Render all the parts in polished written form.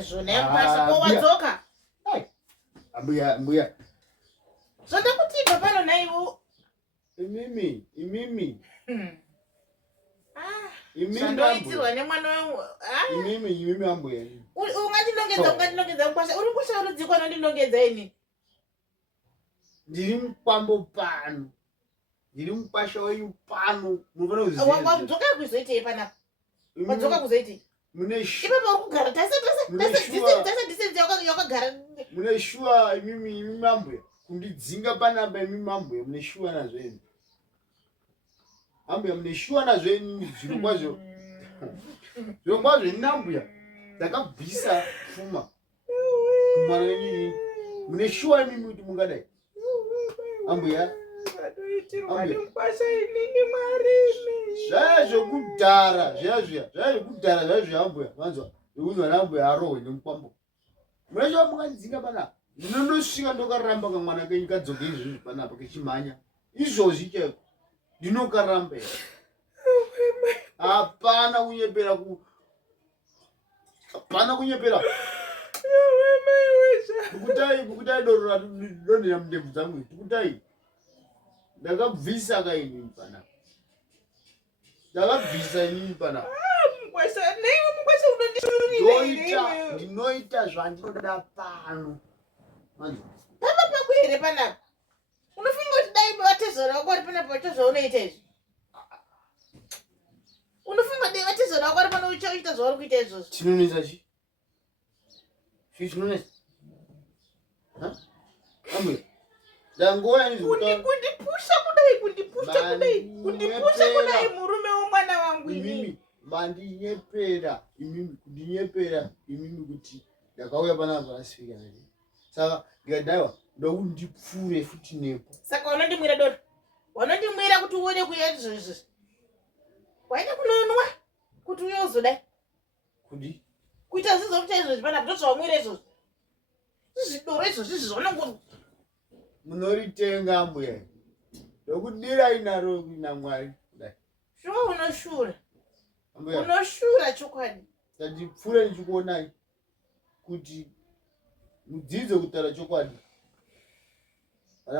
Zvone mpasa ko wadzoka. Ambuya. Zvode kutipa pano naiwo. Imimi. Imimi ambuya. Nemwana wangu. Imimi ambuya. Ungatinongedza mpasa. Uri kusha unodzikwa nondinongedza ini. Ndiri mupambo pano. Ndiri mupasha wenyu pano. Munofana kuziva. Wadzoka kuzoitei panapa? Wadzoka kuzoitei? Ipapo uri kugara tasa distance yakagara. Mune shuwa imimi ambuya. Kundidzinga panapa imimi ambuya. Mune shuwa nazvo imi. Ambuya mune shuwa nazvo imi zviro kwazvo. Zviro kwazvo imi ambuya. Ndakabvisa pfuma. Mwana wenyu mune shuwa imimi kuti mungadai. Ambuya. Zvazvokudhara ambuya. Manzwa. Ndikuzwa nambuya arohwe nemupambo. Mwacho mukandidzinga panapa. Ndinondosvika ndokaramba kamwana kenyu kadzoke izvozvi panapa kechimhanya. Izvozvi chaiko. Ndinokaramba. Hapana kunyepera Bukutai doro radonera mundebvu dzangu. Bukutai. Ndakabvisa kaini panapa. Ndinoita zvandinoda pano. Papa pakuhere panapa. Unofunga kuti dai watezora wako ari panapa wachozvaunoita izvi? Unofunga dai watezora wako ari pano uchaita zvauri kuita izvozvo? Chinonetsa chi? Chinonetsa? Ambuya. Ndangova kundipusha kudai murume womwana wangu inini. Mandinyepera imimi kuti ndakauya panapa asifika nani. Saka ngadaiwa ndokundipfure futi nepo. Saka unondimwira doro. Wanondimwira kuti uone kuya izvozvo. Waida kunonwa kuti uye uzodai. Kudi? Kuita zvizo kuti izvozvo panapa ndozvawamwira izvozvo. Zvidoro izvozvo zvinongo munoritenga ambuya. Ndokudira inaro kuna Mwari kudai. Shuwa unoshura. Ambuya. Unoshura chokwadi. Ndipfure ndichikuonai kuti mudzidzo kutaura chokwadi.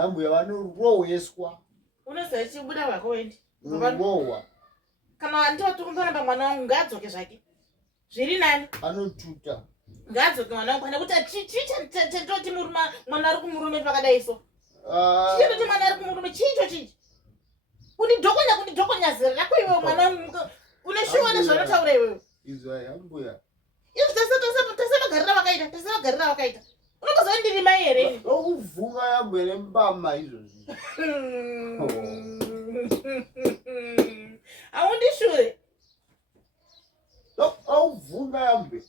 Ambuya vanorohweswa. Unoziva chibuda vako wendi. Vanorohwa. Kana wandiwatukumbana pamwana wangu ngaadzoke zvake. Zviri nani? Anotuta. Ngaadzoke mwana wangu. Kana kuti chitoti mwana ari kumurume pakadai so. Chitoti mwana ari kumurume chicho. Kundidhokonya zera rako iwewe mwana wangu. Uneshuwa nezvanotaura iwewe. Izwa ambuya. Izvi tasemagarira vakaita. Unokuziva ndiri mai here? Okuvhunga ambuya nembama izvozvi. Haundishure. Okuvhunga ambuya.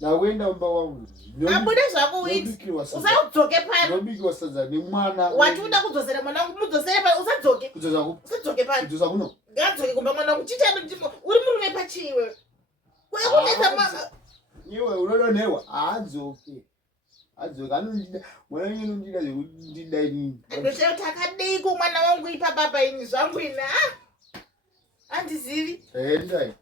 Nawenda mba wangu. Abude zvako uiti. Usadzoke pano. Nobikwa sadza nemwana. Wati uda kudzosera mwana wangu mudzosere pano usadzoke. Usadzoke pano. Kudzosa kuno. Ngadzoke kumba mwana wangu chicha ndimo uri murume pachiwe. Kuya kunetsa mwana. Iwe unodonherwa adzoke. Anondida mwana wenyu unondida zvekundida inini. Ndoshaya kuti akadeiko mwana wangu ipapa ini zvangu ina. Andizivi. Ndai.